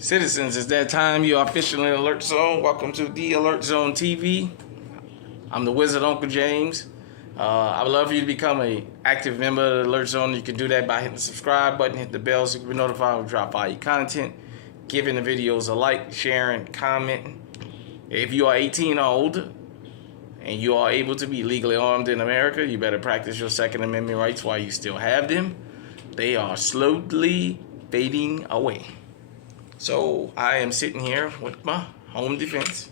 Citizens, it's that time. You are officially in Alert Zone. Welcome to the Alert Zone TV. I'm the Wizard Uncle James. I would love for you to become an active member of the Alert Zone. You can do that by hitting the subscribe button, hit the bell so you can be notified when we drop all your content, giving the videos a like, sharing, commenting. If you are 18 or older and you are able to be legally armed in America, you better practice your Second Amendment rights while you still have them. They are slowly fading away. So I am sitting here with my home defense,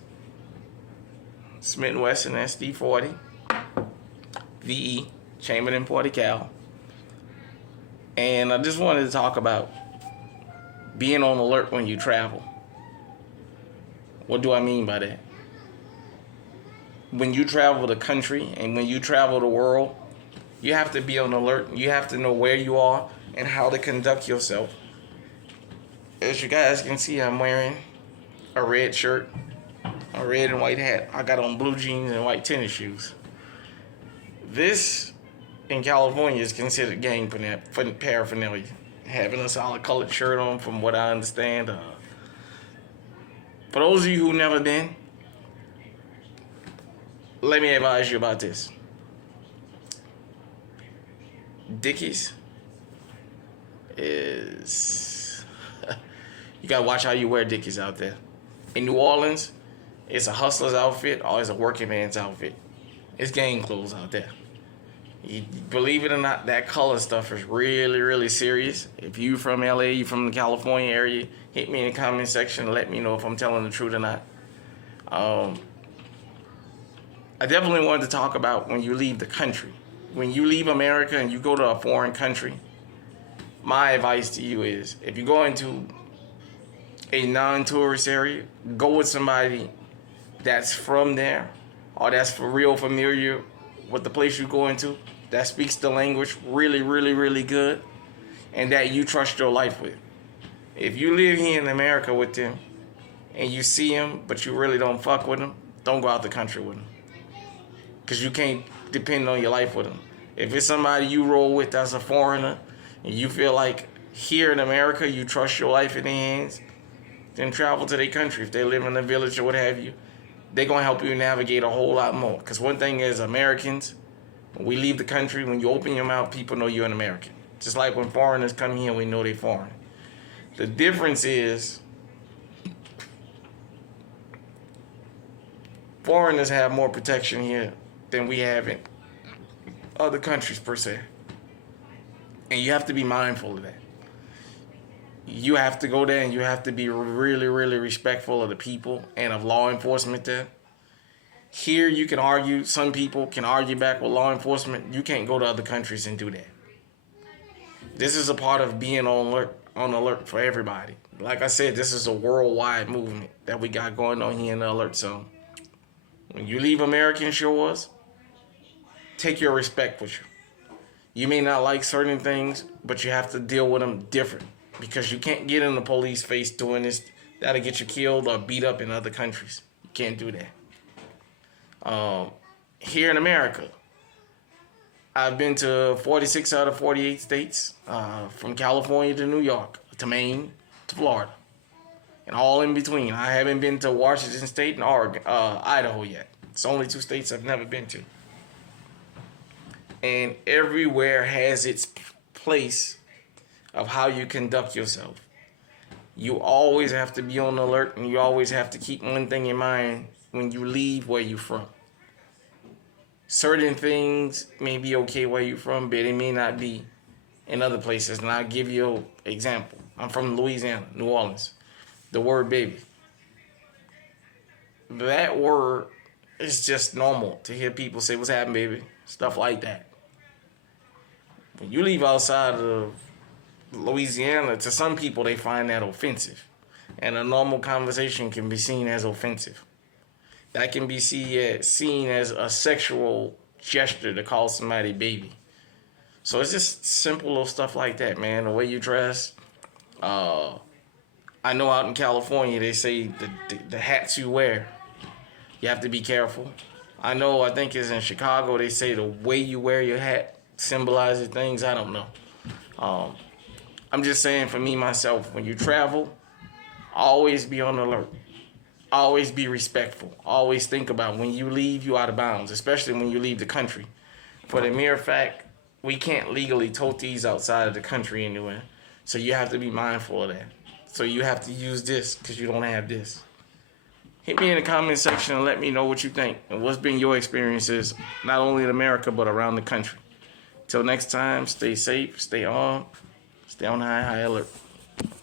Smith & Wesson SD40, VE, Chamberlain Portical, and I just wanted to talk about being on alert when you travel. What do I mean by that? When you travel the country and when you travel the world, you have to be on alert. You have to know where you are and how to conduct yourself. As you guys can see, I'm wearing a red shirt, a red and white hat. I got on blue jeans and white tennis shoes. This, in California, is considered gang paraphernalia. Having a solid colored shirt on, from what I understand. For those of you who never been, let me advise you about this. Dickies is... You gotta watch how you wear Dickies out there. In New Orleans, it's a hustler's outfit or it's a working man's outfit. It's gang clothes out there. Believe it or not, that color stuff is really, really serious. If you from LA, you from the California area, hit me in the comment section and let me know if I'm telling the truth or not. I definitely wanted to talk about when you leave the country. When you leave America and you go to a foreign country, my advice to you is, if you go into a non-tourist area, go with somebody that's from there or that's for real familiar with the place you go into, that speaks the language really, really, really good, and that you trust your life with. If you live here in America with them and you see them but you really don't fuck with them, don't go out the country with them, because you can't depend on your life with them. If it's somebody you roll with that's a foreigner and you feel like here in America you trust your life in their hands, then travel to their country. If they live in a village or what have you, they're going to help you navigate a whole lot more. Because one thing is, Americans, when we leave the country, when you open your mouth, people know you're an American. Just like when foreigners come here, we know they're foreign. The difference is, foreigners have more protection here than we have in other countries per se. And you have to be mindful of that. You have to go there and you have to be really, really respectful of the people and of law enforcement there. Here you can argue, some people can argue back with law enforcement. You can't go to other countries and do that. This is a part of being on alert for everybody. Like I said, this is a worldwide movement that we got going on here in the Alert Zone. When you leave American shores, take your respect with you. You may not like certain things, but you have to deal with them different. Because you can't get in the police face doing this. That'll get you killed or beat up in other countries. You can't do that. Here in America, I've been to 46 out of 48 states. From California to New York, to Maine, to Florida. And all in between. I haven't been to Washington State and Idaho yet. It's only 2 states I've never been to. And everywhere has its place of how you conduct yourself. You always have to be on alert, and you always have to keep one thing in mind when you leave where you're from. Certain things may be okay where you're from, but it may not be in other places. And I'll give you an example. I'm from Louisiana, New Orleans. The word baby. That word is just normal to hear people say, "What's happening, baby?" Stuff like that. When you leave outside of Louisiana, to some people they find that offensive, and a normal conversation can be seen as offensive. That can be seen as a sexual gesture to call somebody baby. So it's just simple little stuff like that, man. The way you dress. I know out in California they say the hats you wear, you have to be careful. I think it's in Chicago they say the way you wear your hat symbolizes things. I don't know. I'm just saying, for me, myself, when you travel, Always be on alert. Always be respectful. Always think about when you leave, you out of bounds, especially when you leave the country. For the mere fact, we can't legally tote these outside of the country anywhere. So you have to be mindful of that. So you have to use this because you don't have this. Hit me in the comment section and let me know what you think and what's been your experiences, not only in America, but around the country. Till next time, stay safe, stay armed, stay on high alert.